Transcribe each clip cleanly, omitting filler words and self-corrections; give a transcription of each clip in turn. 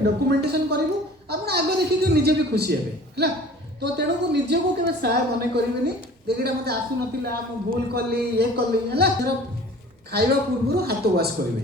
गोटे डॉक्यूमेंटेशन करिवो आपण आगे देखि निजे भी खुशी हेबे हला। तो तेणु को निजे को केबे साय मने करिवेनी देखिटा मते आसु नथिला आपण भूल कली ये कली हला। खाइबा पूर्व हाथ वाश करिवे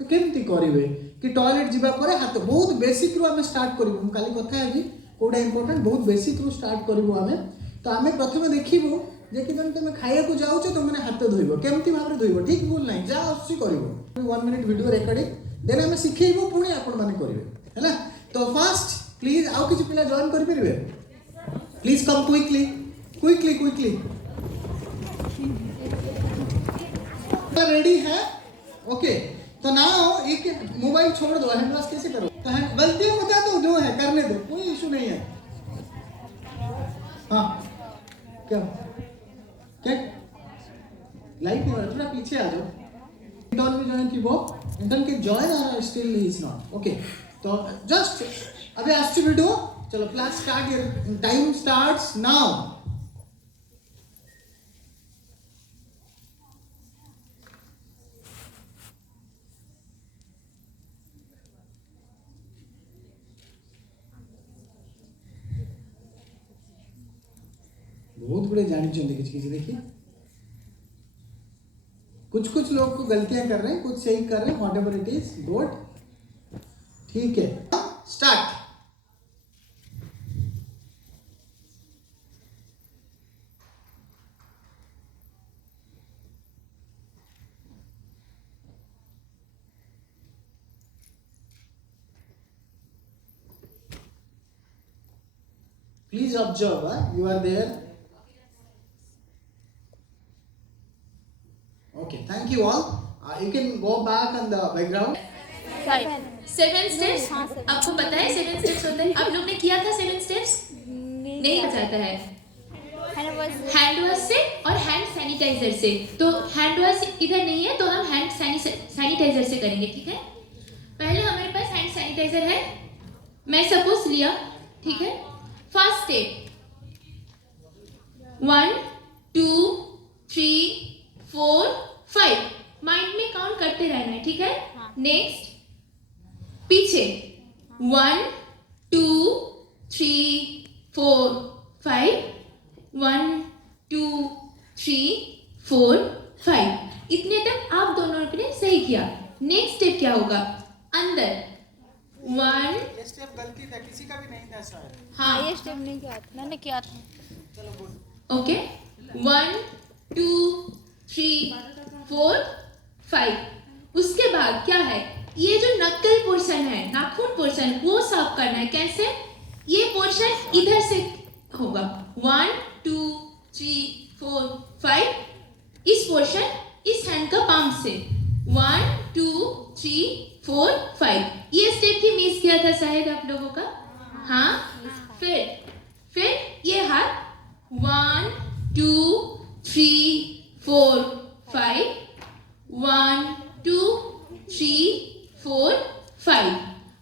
तो केमती करिवे कि टॉयलेट जीवा परे हाथ बहुत बेसिक रु आमे स्टार्ट करिवो खाली कथा हेबी कोडा इंपोर्टेंट बहुत बेसिक रु स्टार्ट करिवो आमे। तो आमे प्रथमे देखिबो जे कि तुम खाइया को जाउछ तो माने हाथ धोइबो केमती भाबरे धोइबो ठीक भूल नाही जा आसी करिवो 1 मिनिट वीडियो रिकॉर्डिंग देन आमे सिखेइबो पुणी आपण माने करिवे हैला। तो फास्ट प्लीज आउ किछि पिला जॉइन करि परिबे please come quickly quickly quickly ready है ओके। तो नाउ एक मोबाइल छोड़ दो हैंड वॉश कैसे करो तो गलतियां बता दो जो है करने दो कोई इशू नहीं है। हाँ क्या क्या लाइट नहीं थोड़ा पीछे आ जाओ इंटर्न भी ज्वाइन की वो इंटर्न के ज्वाइन और स्टिल इज नॉट ओके। तो जस्ट अभी आस्ती वीडियो चलो class start time starts now. बहुत बड़े जानी किसी देखिए कुछ लोग को गलतियां कर रहे हैं कुछ सही कर रहे हैं whatever it is good ठीक है। Start please observe you are there okay thank you all you can go back on the background 7 steps आपको पता है 7 स्टेप्स होते हैं आप लोग ने किया था 7 स्टेप्स नहीं आ जाता है हैंड वॉश से और हैंड सैनिटाइजर से। तो हैंड वॉश इधर नहीं है तो हम हैंड सैनिटाइजर से करेंगे ठीक है। पहले हमारे पास हैंड सैनिटाइजर है मैं सपोज लिया ठीक है। फर्स्ट स्टेप 1 2 3 4 5 माइंड में काउंट करते रहना है ठीक है। नेक्स्ट पीछे 1 2 3 4 5 1 2 3 4 5 इतने तक आप दोनों ने सही किया। नेक्स्ट स्टेप क्या होगा अंदर 1 ये स्टेप गलती था किसी का भी नहीं था शायद। हाँ ये स्टेप नहीं किया था मैंने किया था चलो गुड ओके 1 2 3 4 5 उसके बाद क्या है ये जो नक्कल पोर्शन है नाखून पोर्शन वो साफ करना है। कैसे ये पोर्शन इधर से होगा 1 2 3 4 5 इस पोर्शन इस हैंड का पाम से 1 2 3 4 5 ये स्टेप ही मिस किया था शायद आप लोगों का। हाँ फिर ये हाथ 1 2 3 4 5 1 2 3 4 5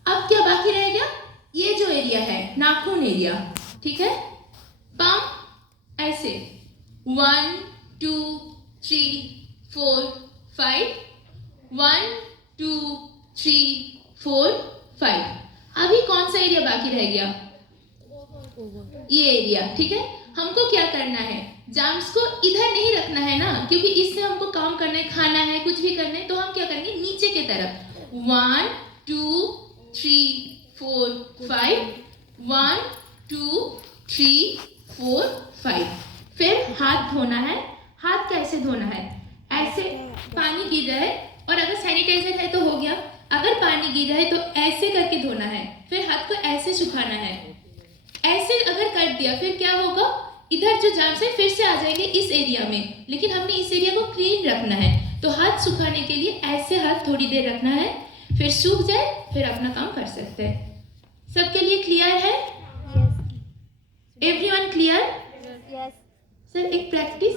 अब क्या बाकी रह गया ये जो एरिया है नाखून एरिया ठीक है। पाम ऐसे 1 2 3 4 5 1 2 3 4 5 अभी कौन सा एरिया बाकी रह गया ये एरिया ठीक है। हमको क्या करना है जाम्स को इधर नहीं रखना है ना क्योंकि इससे हमको काम करना है खाना है कुछ भी करना है। तो हम क्या करेंगे नीचे के तरफ 1 2 3 4 5 1 2 3 4 5 फिर हाथ धोना है। हाथ कैसे धोना है ऐसे पानी गिर रहा है और अगर सैनिटाइजर है तो हो गया अगर पानी गिर रहा है तो ऐसे करके धोना है। फिर हाथ को ऐसे सुखाना है ऐसे अगर कर दिया फिर क्या होगा इधर जो जाम्स है फिर से आ जाएंगे इस एरिया में लेकिन हमने इस एरिया को क्लीन रखना है। तो हाथ सुखाने के लिए ऐसे हाथ थोड़ी देर रखना है फिर सूख जाए फिर अपना काम कर सकते हैं। सबके लिए क्लियर है एवरीवन क्लियर यस सर एक प्रैक्टिस